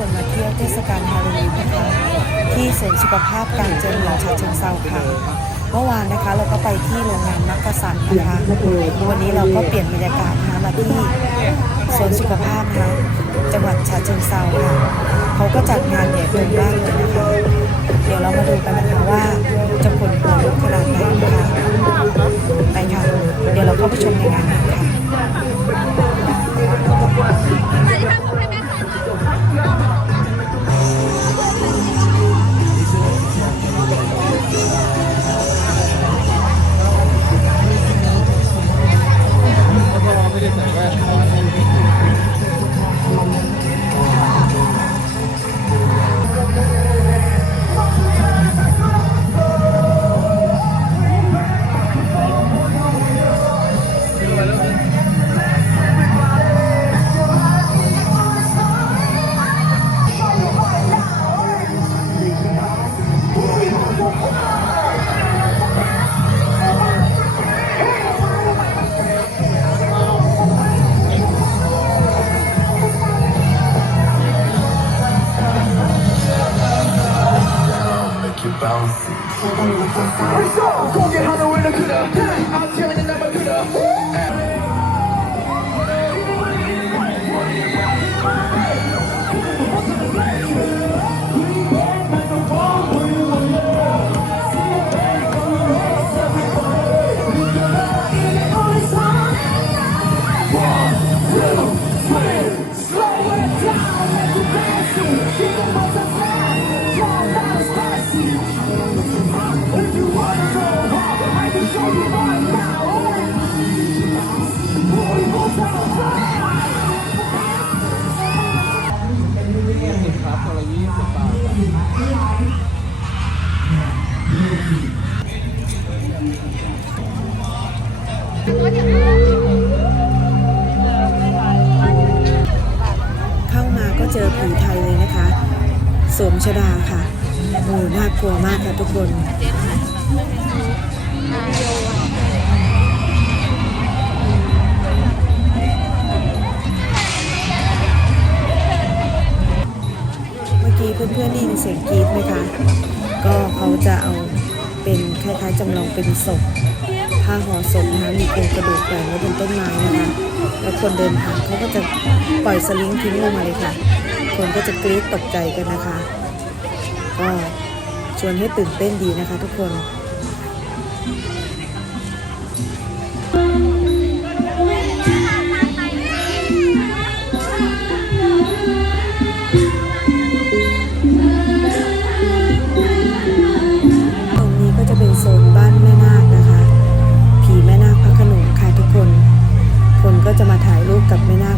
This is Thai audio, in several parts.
คนมาเที่ยวเทศกาลฮาโลวีนนะคะที่สวนสุขภาพกางเจริญฉะเชิงเซาค่ะเมื่อวานนะคะเราก็ไปที่โรงงานมักกะสันนะคะวันนี้เราก็เปลี่ยนบรรยากาศนะคะมาที่สวนสุขภาพนะคะจังหวัดฉะเชิงเซาค่ะเขาก็จัดงานใหญ่โตมากเลยนะคะ เดี๋ยวเรามาดูกันนะคะว่าจะผลหัวลุกขนาดไหนนะคะไปค่ะเดี๋ยวเราเข้าไปชมในงานกันค่ะ 벌써 공개하는 왜는 그래 อน่ากลัวมากค่ะทุกคนเมื่อกี้เพื่อนๆได้ยินเสียงกรี๊ดไหมคะ ก็เขาจะเอาเป็นคล้ายๆจำลองเป็นศพผ้าห่อศพนะคะ มีโครงกระดูกแขวนไว้บนต้นไม้นะคะ แล้วคนเดินผ่านเขาก็จะปล่อยสลิงทิ้งลงมาเลยค่ะ คนก็จะกรี๊ดตกใจกันนะคะ ก็ ชวนให้ตื่นเต้นดีนะคะทุกคนตรงนี้ก็จะเป็นโซนบ้านแม่นาคนะคะผีแม่นาคพระโขนงค่ะทุกคนคนก็จะมาถ่ายรูปกับแม่นา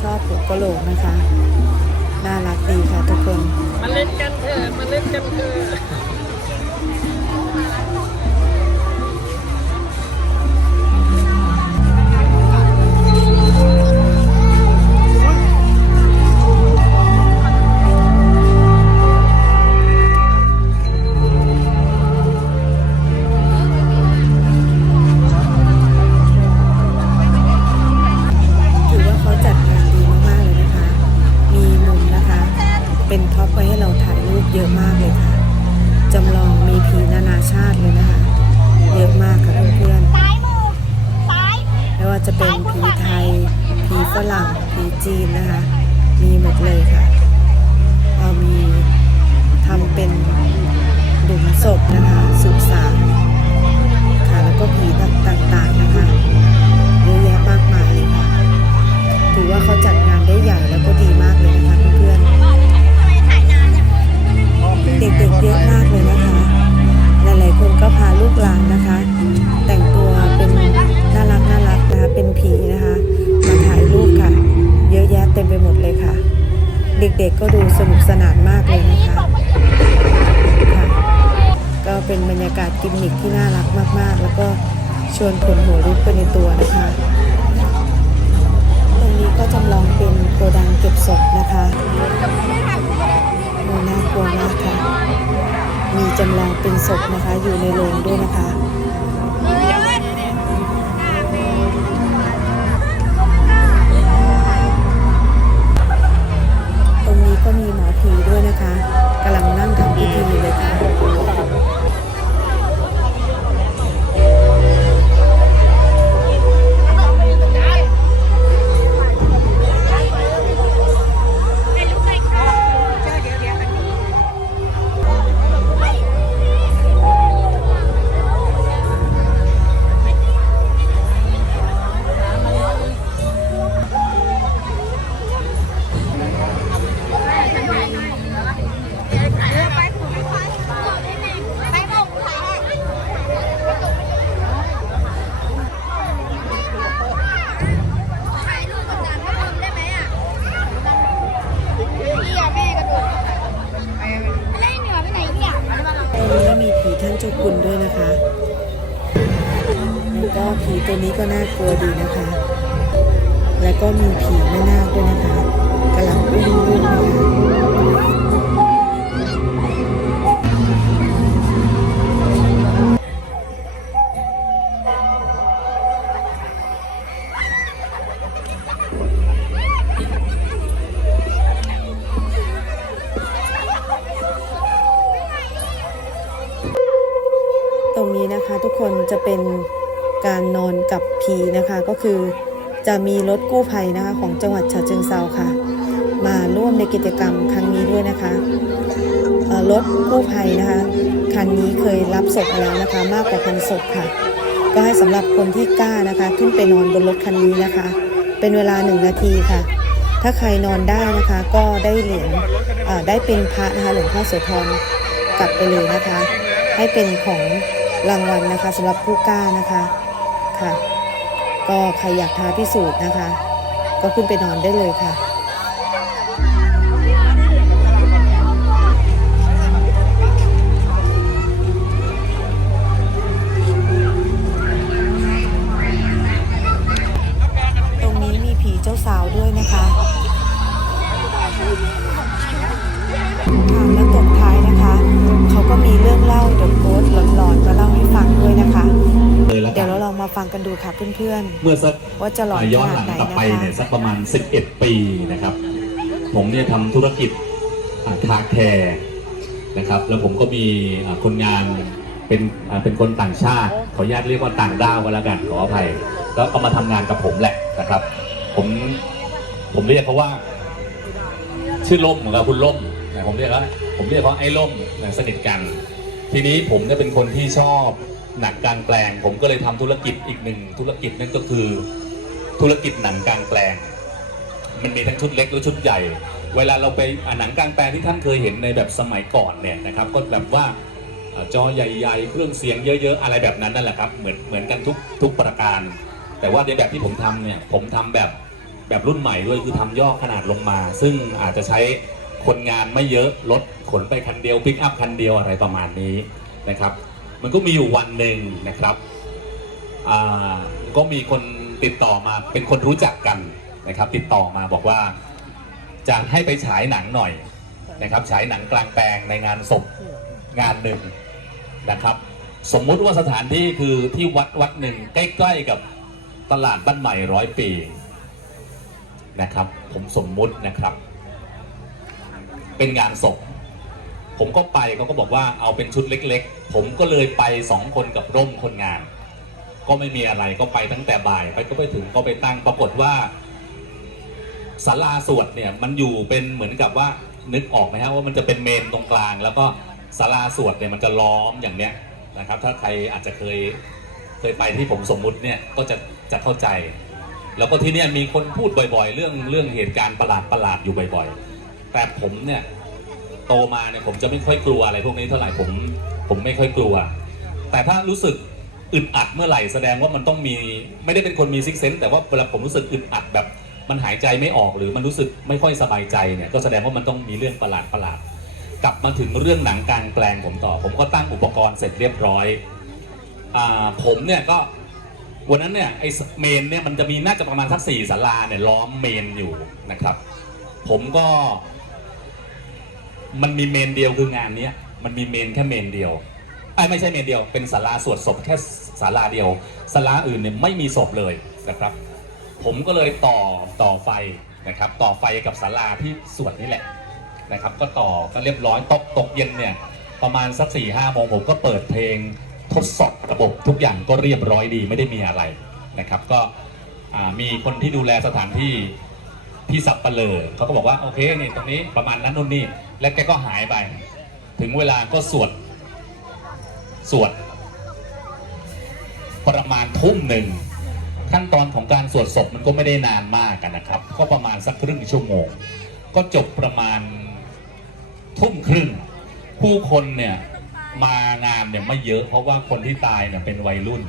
ชอบหัวกะโหลกนะคะ น่ารักดีค่ะทุกคน มาเล่นกันเถอะ มาเล่นกันเถอะ วนขนหัวรุกไปในตัวนะคะ ตรงนี้ก็จำลองเป็นโกดังเก็บศพนะคะน่ากลัวมากค่ะ มีจำลองเป็นศพนะคะ อยู่ในโรงด้วยนะคะ อนกับผีนะคะก็คือจะมีรถกู้ภัยนะคะของจังหวัดฉะเชิงเซาค่ะ มาร่วมในกิจกรรมครั้งนี้ด้วยนะคะรถกู้ภัยนะคะคันนี้เคยรับศพมาแล้วนะคะมากกว่าพันศพค่ะ ก็ให้สำหรับคนที่กล้านะคะ ขึ้นไปนอนบนรถคันนี้นะคะ เป็นเวลาหนึ่งนาทีค่ะ ถ้าใครนอนได้นะคะก็ได้เหรียญได้เป็นพระนะคะหลวงพ่อโสธรกลับไปเลยนะคะ ให้เป็นของรางวัลนะคะสำหรับผู้กล้านะคะค่ะ ก็ใครอยากท้าพิสูจน์นะคะ ก็ขึ้นไปนอนได้เลยค่ะ ฟังกันดูค่ะเพื่อนเมื่อสักว่าจะหลอนย้อนหลังขนาดไหนกลับไปนะคะเนี่ยสักประมาณ 11 ปีนะครับ ผมเนี่ยทำธุรกิจคาแคร์นะครับ แล้วผมก็มีอ่าคนงานเป็นอ่าเป็นคนต่างชาติ ขออนุญาตเรียกว่าต่างด้าวก็แล้วกันขออภัย แล้วก็มาทำงานกับผมแหละนะครับ ผมผมเรียกเขาว่า ชื่อล่มเหมือนกับคุณล่มนะผมเรียกว่าผมเรียกเขาไอ้ล่มนะสนิทกัน ทีนี้ผมเนี่ยเป็นคนที่ชอบ หนังกลางแปลง ผมก็เลยทำธุรกิจอีกหนึ่งธุรกิจนั่นก็คือ ธุรกิจหนังกลางแปลง มันมีทั้งชุดเล็กและชุดใหญ่ เวลาเราไปหนังกลางแปลงที่ท่านเคยเห็นในแบบสมัยก่อนเนี่ยนะครับ ก็แบบว่าจอใหญ่ๆ เครื่องเสียงเยอะๆ อะไรแบบนั้นนั่นแหละครับ เหมือนเหมือนกันทุกทุกประการ แต่ว่าในแบบที่ผมทำเนี่ย ผมทำแบบแบบรุ่นใหม่ด้วยคือทำย่อขนาดลงมา ซึ่งอาจจะใช้คนงานไม่เยอะ รถขนไปคันเดียว ปิกอัพคันเดียวอะไรประมาณนี้นะครับ มันก็มีอยู่วันหนึ่งนะครับก็มีคนติดต่อมาเป็นคนรู้จักกันนะครับ ติดต่อมาบอกว่าจะให้ไปฉายหนังหน่อยนะครับ ฉายหนังกลางแปลงในงานศพงานหนึ่งนะครับ สมมุติว่าสถานที่คือที่วัดวัดหนึ่งใกล้ๆกับตลาดบ้านใหม่ร้อยปีนะครับ ผมสมมุตินะครับ เป็นงานศพ ผมก็ไปเขาก็บอกว่าเอาเป็นชุดเล็ก ๆ ผมก็เลยไปสองคนกับร่มคนงาน ก็ไม่มีอะไรก็ไปตั้งแต่บ่ายไปก็ไปถึงก็ไปตั้งปรากฏว่าศาลาสวดเนี่ยมันอยู่เป็นเหมือนกับว่านึกออกไหมฮะว่ามันจะเป็นเมนตรงกลาง แล้วก็ศาลาสวดเนี่ยมันจะล้อมอย่างเนี้ยนะครับ ถ้าใครอาจจะเคยเคยไปที่ผมสมมุติเนี่ยก็จะจะเข้าใจ แล้วก็ที่เนี่ยมีคนพูดบ่อย ๆ เรื่องเรื่องเหตุการณ์ประหลาดประหลาดอยู่บ่อย ๆ แต่ผมเนี่ย โตมาเนี่ยผมจะไม่ค่อยกลัวอะไรพวกนี้เท่าไหร่ผมผมไม่ค่อยกลัว แต่ถ้ารู้สึกอึดอัดเมื่อไหร่แสดงว่ามันต้องมีไม่ได้เป็นคนมีซิกเซนต์แต่ว่าเวลาผมรู้สึกอึดอัดแบบ มันหายใจไม่ออกหรือมันรู้สึกไม่ค่อยสบายใจเนี่ยก็แสดงว่ามันต้องมีเรื่องประหลาดประหลาดกลับมาถึงเรื่องหนังกลางแปลงผมต่อ ผมก็ตั้งอุปกรณ์เสร็จเรียบร้อยอ่าผมเนี่ยก็วันนั้นเนี่ยไอ้เมนเนี่ยมันจะมีน่าจะประมาณสักสี่ศาลาเนี่ยล้อมเมนอยู่นะครับ ผมก็ มันมีเมนเดียวคืองานเนี้ยมันมีเมนแค่เมนเดียวไอ้ไม่ใช่เมนเดียวเป็นศาลาสวดศพแค่ศาลาเดียวศาลาอื่นเนี่ยไม่มีศพเลยนะครับ ผมก็เลยต่อต่อไฟนะครับ ต่อไฟกับศาลาที่สวดนี่แหละนะครับ ก็ต่อก็เรียบร้อยตกตกเย็นเนี่ยประมาณสักสี่ห้าโมงผมก็เปิดเพลงทดสอบระบบทุกอย่างก็เรียบร้อยดีไม่ได้มีอะไรนะครับ ก็มีคนที่ดูแลสถานที่พี่สับปะเลอเขาก็บอกว่าโอเคนี่ตรงนี้ประมาณนั้นนู่นนี่ แล้วแกก็หายไป ถึงเวลาก็สวด สวด ประมาณทุ่มหนึ่ง ขั้นตอนของการสวดศพมันก็ไม่ได้นานมากกันนะครับ ก็ประมาณสักครึ่งชั่วโมง ก็จบประมาณทุ่มครึ่ง ผู้คนเนี่ยมางานเนี่ยไม่เยอะ เพราะว่าคนที่ตายเนี่ยเป็นวัยรุ่น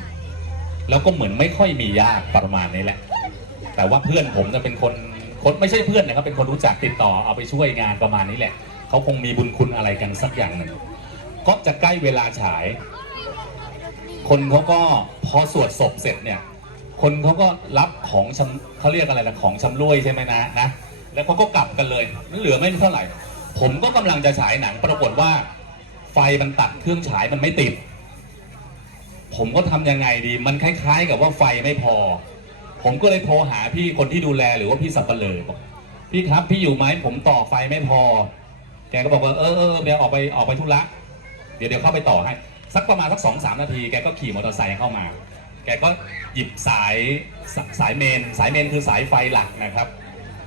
แล้วก็เหมือนไม่ค่อยมีญาติประมาณนี้แหละ แต่ว่าเพื่อนผมจะเป็นคนคนไม่ใช่เพื่อนนะครับเป็นคนรู้จักติดต่อเอาไปช่วยงานประมาณนี้แหละ เขาคงมีบุญคุณอะไรกันสักอย่างหนึ่งก็จะใกล้เวลาฉาย คนเขาก็พอสวดศพเสร็จเนี่ย คนเขาก็รับของชำเขาเรียกอะไรนะของชำร่วยใช่ไหมนะนะแล้วเขาก็กลับกันเลยนั่นเหลือไม่เท่าไหร่ ผมก็กำลังจะฉายหนัง ปรากฏว่า ไฟมันตัดเครื่องฉายมันไม่ติด ผมก็ทำยังไงดี มันคล้าย ๆ กับว่าไฟไม่พอ ผมก็เลยโทรหาพี่คนที่ดูแลหรือว่าพี่สับปะเลอบอกพี่ครับพี่อยู่ไหมผมต่อไฟไม่พอ กก็บอกว่าเออเออเดี๋ยวออกไปออกไปธุระเดี๋ยวเดี๋ยวเข้าไปต่อให้ สักประมาณสักสองสามนาที แกก็ขี่มอเตอร์ไซค์เข้ามา แกก็หยิบสายสสายเมน สายเมนคือสายไฟหลักนะครับ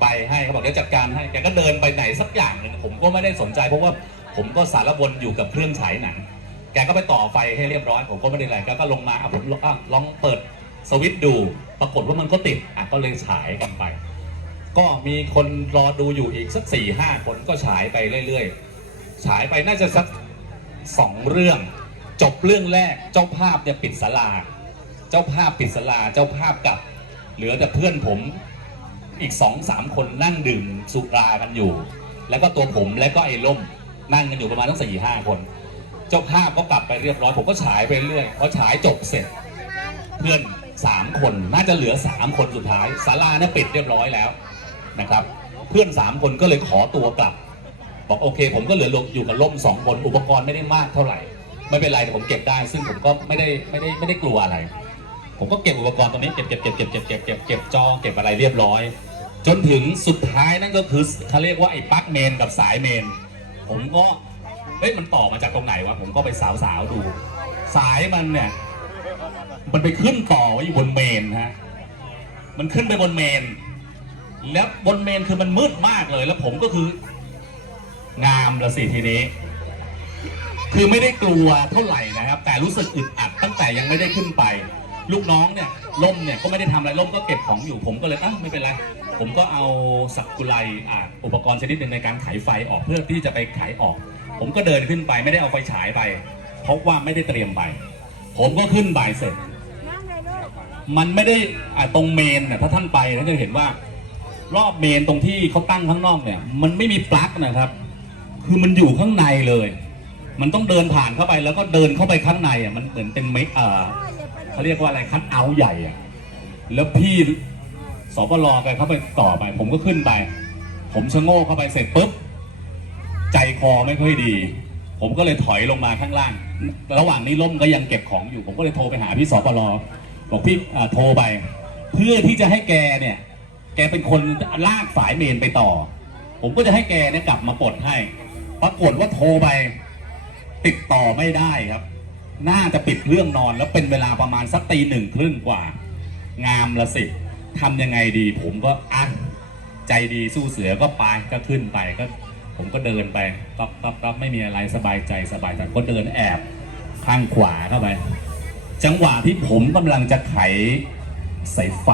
ไปให้เขาบอกเดี๋ยวจัดการให้ แกก็เดินไปไหนสักอย่างหนึ่งผมก็ไม่ได้สนใจ เพราะว่าผมก็สารวนอยู่กับเครื่องฉายหนัง แกก็ไปต่อไฟให้เรียบร้อย ผมก็ไม่ได้อะไรแกก็ลงมาอะผมลองอะลองเปิดสวิตช์ดู ปรากฏว่ามันก็ติดอะก็เลยฉายกันไป ก็มีคนรอดูอยู่อีกสักสี่ห้าคนก็ฉายไปเรื่อยๆ ฉายไปน่าจะสักสองเรื่อง จบเรื่องแรกเจ้าภาพเนี่ยปิดศาลา เจ้าภาพปิดศาลาเจ้าภาพกลับ เหลือแต่เพื่อนผมอีกสองสามคนนั่งดื่มสุรากันอยู่ แล้วก็ตัวผมแล้วก็ไอ้ล่มนั่งกันอยู่ประมาณทั้งสี่ห้าคน เจ้าภาพก็กลับไปเรียบร้อย ผมก็ฉายไปเรื่อยพอฉายจบเสร็จ เพื่อนสามคนน่าจะเหลือสามคนสุดท้ายศาลาเนี่ยปิดเรียบร้อยแล้ว นะครับ เพื่อนสามคนก็เลยขอตัวกลับ บอกโอเค ผมก็เหลืออยู่กับล่มสองคนอุปกรณ์ไม่ได้มากเท่าไหร่ ไม่เป็นไรแต่ผมเก็บได้ ซึ่งผมก็ไม่ได้ไม่ได้ไม่ได้กลัวอะไร ผมก็เก็บอุปกรณ์ตรงนี้เก็บเก็บเก็บเก็บเก็บเก็บเก็บเก็บจอเก็บอะไรเรียบร้อย จนถึงสุดท้ายนั่นก็คือเขาเรียกว่าไอ้ปลั๊กเมนกับสายเมน ผมก็เฮ้ยมันต่อมาจากตรงไหนวะผมก็ไปสาวสาวๆดู สายมันเนี่ยมันไปขึ้นต่อไว้อยู่บนเมนฮะมันขึ้นไปบนเมน แล้วบนเมนคือมันมืดมากเลย แล้วผมก็คืองามละสิทีนี้ คือไม่ได้กลัวเท่าไหร่นะครับ แต่รู้สึกอึดอัดตั้งแต่ยังไม่ได้ขึ้นไป ลูกน้องเนี่ยล่มเนี่ยก็ไม่ได้ทำอะไรล่มก็เก็บของอยู่ผมก็เลยอะไม่เป็นไรผมก็เอาสักกุไลอะอุปกรณ์ชนิดหนึ่งในการไขไฟออกเพื่อที่จะไปไขออก ผมก็เดินขึ้นไปไม่ได้เอาไฟฉายไป เพราะว่าไม่ได้เตรียมไป ผมก็ขึ้นบ่ายเสร็จ มันไม่ได้อะตรงเมนเนี่ยถ้าท่านไปท่านจะเห็นว่า รอบเมนตรงที่เขาตั้งข้างนอกเนี่ย มันไม่มีปลั๊กนะครับ คือมันอยู่ข้างในเลย มันต้องเดินผ่านเข้าไปแล้วก็เดินเข้าไปข้างในอะมันเหมือนเป็นเมคเอ่อเขาเรียกว่าอะไรคัดเอาท์ใหญ่อะแล้วพี่สปรแกเข้าไปต่อไป ผมก็ขึ้นไป ผมชะโงกเข้าไปเสร็จปุ๊บใจคอไม่ค่อยดี ผมก็เลยถอยลงมาข้างล่าง ระหว่างนี้ล่มก็ยังเก็บของอยู่ ผมก็เลยโทรไปหาพี่สปรบอกพี่อ่าโทรไป เพื่อที่จะให้แกเนี่ย แกเป็นคนลากสายเมนไปต่อ ผมก็จะให้แกเนี่ยกลับมาปลดให้ ปรากฏว่าโทรไป ติดต่อไม่ได้ครับ น่าจะปิดเครื่องนอนแล้วเป็นเวลาประมาณสักตีหนึ่งครึ่งกว่า งามละสิทำยังไงดี ผมก็อะใจดีสู้เสือก็ไปก็ขึ้นไปก็ ผมก็เดินไปต๊อกต๊อกต๊อกไม่มีอะไรสบายใจสบายใจก็เดินแอบข้างขวาเข้าไป จังหวะที่ผมกำลังจะไขสายไฟ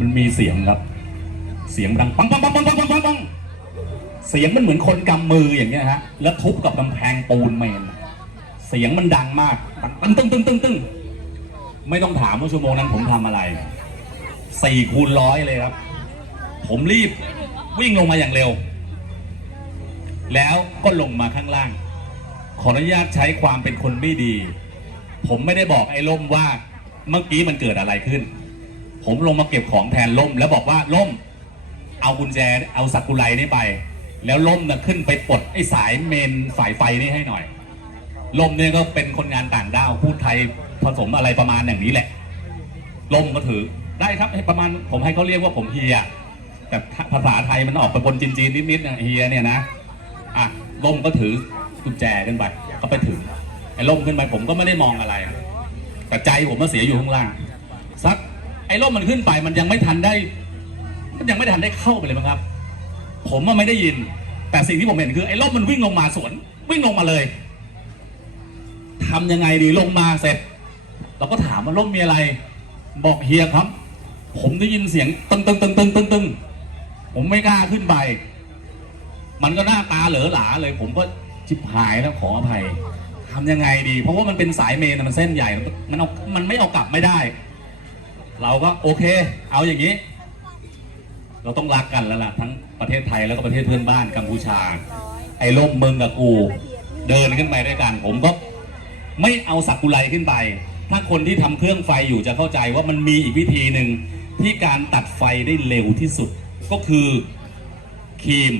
มันมีเสียงครับ เสียงดังปังปังปังปังปังปังปังเสียงมันเหมือนคนกำมืออย่างเงี้ยฮะ แล้วทุบกับกำแพงปูนเมน เสียงมันดังมากตึ้งตึ้งตึ้งตึ้งตึ้งไม่ต้องถามว่าชั่วโมงนั้นผมทำอะไรสี่คูณร้อยเลยครับ ผมรีบวิ่งลงมาอย่างเร็ว แล้วก็ลงมาข้างล่าง ขออนุญาตใช้ความเป็นคนไม่ดี ผมไม่ได้บอกไอ้ล่มว่าเมื่อกี้มันเกิดอะไรขึ้น ผมลงมาเก็บของแทนล่ม แล้วบอกว่าล่ม เอากุญแจเอาสักกุไลนี่ไป แล้วล่มน่ะขึ้นไปปลดไอ้สายเมนสายไฟนี่ให้หน่อย ล่มเนี่ยก็เป็นคนงานต่างด้าวพูดไทยผสมอะไรประมาณอย่างนี้แหละ ล่มก็ถือได้ครับให้ประมาณผมให้เขาเรียกว่าผมเฮียแต่ภาษาไทยมันออกไปบนจีนๆนิดๆนะเฮียเนี่ยนะอะล่มก็ถือกุญแจขึ้นไปก็ไปถึงไอ้ล่มขึ้นไปผมก็ไม่ได้มองอะไร แต่ใจผมมาเสียอยู่ข้างล่าง สัก ไอ้ล่มมันขึ้นไปมันยังไม่ทันได้ มันยังไม่ทันได้เข้าไปเลยมั้งครับ ผมว่าไม่ได้ยิน แต่สิ่งที่ผมเห็นคือไอ้ล่มมันวิ่งลงมาสวน วิ่งลงมาเลยทำยังไงดีลงมาเสร็จ เราก็ถามว่าล่มมีอะไร บอกเฮียครับ ผมได้ยินเสียงตึงตึงตึงตึงตึงตึงผมไม่กล้าขึ้นไป มันก็หน้าตาเหลอหลาเลย ผมก็ชิบหายแล้วขออภัยทำยังไงดี เพราะว่ามันเป็นสายเมนมันเส้นใหญ่มันเอามันไม่เอากลับไม่ได้ เราก็โอเค เอาอย่างนี้ เราต้องรักกันแล้วล่ะทั้งประเทศไทยแล้วก็ประเทศเพื่อนบ้านกัมพูชา ไอ้ล่มเมึงกับกู เดินขึ้นไปด้วยกัน ผมก็ไม่เอาสักกุไลขึ้นไป ถ้าคนที่ทำเครื่องไฟอยู่จะเข้าใจว่ามันมีอีกวิธีหนึ่งที่การตัดไฟได้เร็วที่สุดก็คือครีม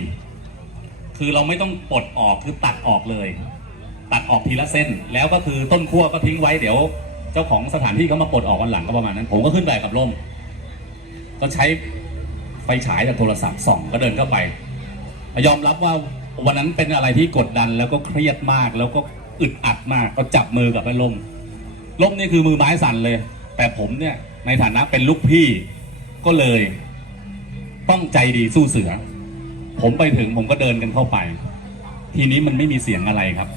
คือเราไม่ต้องปลดออกคือตัดออกเลย ตัดออกทีละเส้น แล้วก็คือต้นขั้วก็ทิ้งไว้เดี๋ยว เจ้าของสถานที่เขามาปลดออกวันหลังก็ประมาณนั้น ผมก็ขึ้นไปกับร่ม ก็ใช้ไฟฉายจากโทรศัพท์ส่อง ก็เดินเข้าไป ยอมรับว่าวันนั้นเป็นอะไรที่กดดันแล้วก็เครียดมาก แล้วก็อึดอัดมาก ก็จับมือกับไอ้ล่มล่มนี่คือมือไม้สั่นเลย แต่ผมเนี่ยในฐานะเป็นลูกพี่ก็เลย ต้องใจดีสู้เสือ ผมไปถึงผมก็เดินกันเข้าไป ทีนี้มันไม่มีเสียงอะไรครับ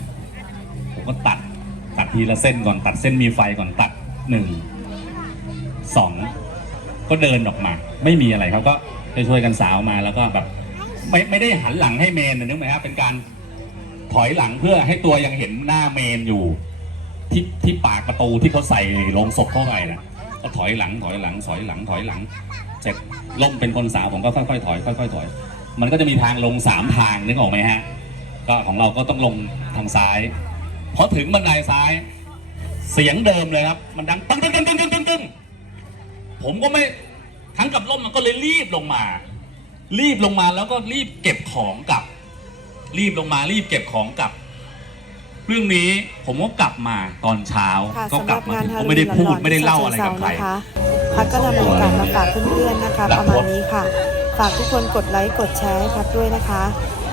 ผมก็ตัด ทีละเส้นก่อนตัดเส้นมีไฟก่อนตัดหนึ่งสองก็เดินออกมา ไม่มีอะไรครับก็ช่วยกันสาวมาแล้วก็แบบไม่ไม่ได้หันหลังให้เมนนะนึกไหมครับเป็นการถอยหลังเพื่อให้ตัวยังเห็นหน้าเมนอยู่ที่ที่ปากประตูที่เขาใส่ลงศพเข้าไปนะก็ถอยหลังถอยหลังถอยหลังถอยหลังเสร็จล่มเป็นคนสาวผมก็ค่อยๆถอยค่อยๆถอย มันก็จะมีทางลงสามทางนึกออกไหมฮะ ก็ของเราก็ต้องลงทางซ้าย พอถึงบันไดซ้าย เสียงเดิมเลยครับ มันดังตึ้งตึ้งตึ้งตึ้งตึ้งตึ้งตึ้งผมก็ไม่ทั้งกับล่มมันก็เลยรีบลงมา รีบลงมาแล้วก็รีบเก็บของกลับ รีบลงมารีบเก็บของกลับ เรื่องนี้ผมก็กลับมาตอนเช้าค่ะก็สำกหลัรับบมางานถึงฮาก็โลไม่ได้วีนพูดหลอนๆไม่ได้เล่าอะไรที่กับใครฉะเชิงเทรานะคะพักก็นำบรรยากาศมาฝากเพื่อนๆนะคะ ประมาณนี้ค่ะ ฝากทุกคนกดไลค์กดแชร์ให้พักด้วยนะคะ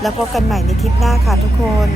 แล้วพบกันใหม่ในคลิปหน้าค่ะทุกคน